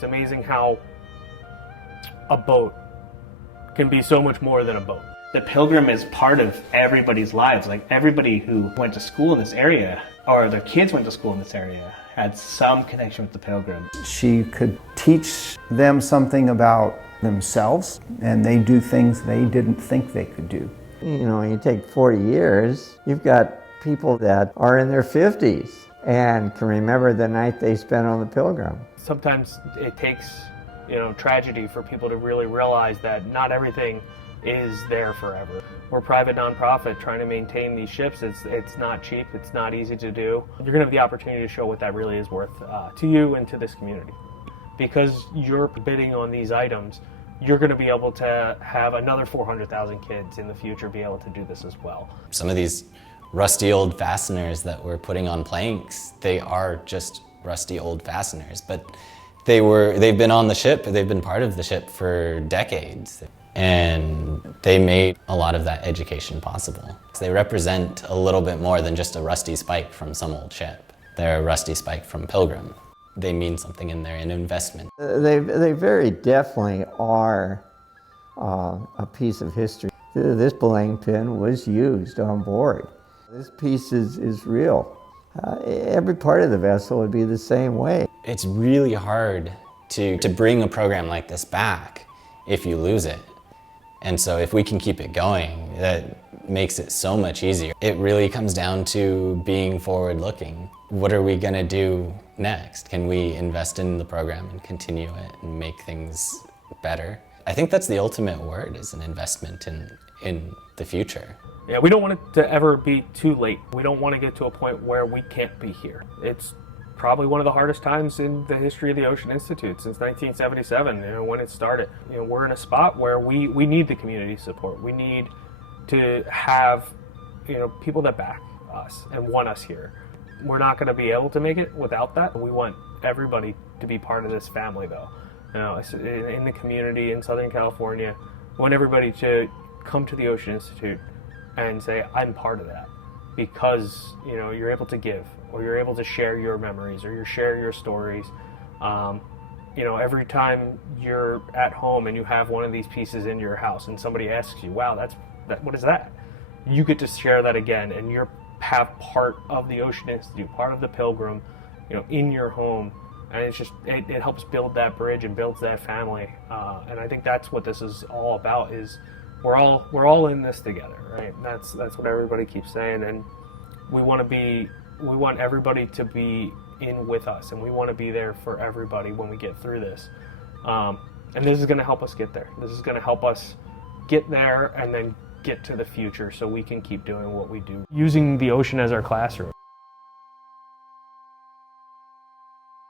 It's amazing how a boat can be so much more than a boat. The Pilgrim is part of everybody's lives. Like everybody who went to school in this area, or their kids went to school in this area, had some connection with the Pilgrim. She could teach them something about themselves, and they do things they didn't think they could do. You know, you take 40 years, you've got people that are in their 50s and can remember the night they spent on the Pilgrim. Sometimes it takes, tragedy for people to really realize that not everything is there forever. We're a private nonprofit trying to maintain these ships. It's not cheap, it's not easy to do. You're gonna have the opportunity to show what that really is worth to you and to this community. Because you're bidding on these items, you're gonna be able to have another 400,000 kids in the future be able to do this as well. Some of these rusty old fasteners that we're putting on planks, they are just rusty old fasteners, but they've been on the ship, they've been part of the ship for decades. And they made a lot of that education possible. They represent a little bit more than just a rusty spike from some old ship. They're a rusty spike from Pilgrim. They mean something and they're an investment. They very definitely are a piece of history. This belaying pin was used on board. This piece is real. Every part of the vessel would be the same way. It's really hard to bring a program like this back if you lose it. And so if we can keep it going, that makes it so much easier. It really comes down to being forward-looking. What are we gonna do next? Can we invest in the program and continue it and make things better? I think that's the ultimate word, is an investment in the future. Yeah, we don't want it to ever be too late. We don't want to get to a point where we can't be here. It's probably one of the hardest times in the history of the Ocean Institute since 1977, when it started. We're in a spot where we need the community support. We need to have, people that back us and want us here. We're not going to be able to make it without that. We want everybody to be part of this family, though. In the community in Southern California, we want everybody to come to the Ocean Institute and say, I'm part of that, because you're able to give, or you're able to share your memories, or you share your stories. Every time you're at home and you have one of these pieces in your house and somebody asks you, wow, what is that? You get to share that again, and you're part of the Ocean Institute, part of the Pilgrim, in your home. And it's just, it helps build that bridge and builds that family. And I think that's what this is all about, is we're all in this together, right? That's what everybody keeps saying. And we want everybody to be in with us, and we want to be there for everybody when we get through this. And this is going to help us get there. This is going to help us get there and then get to the future so we can keep doing what we do, using the ocean as our classroom.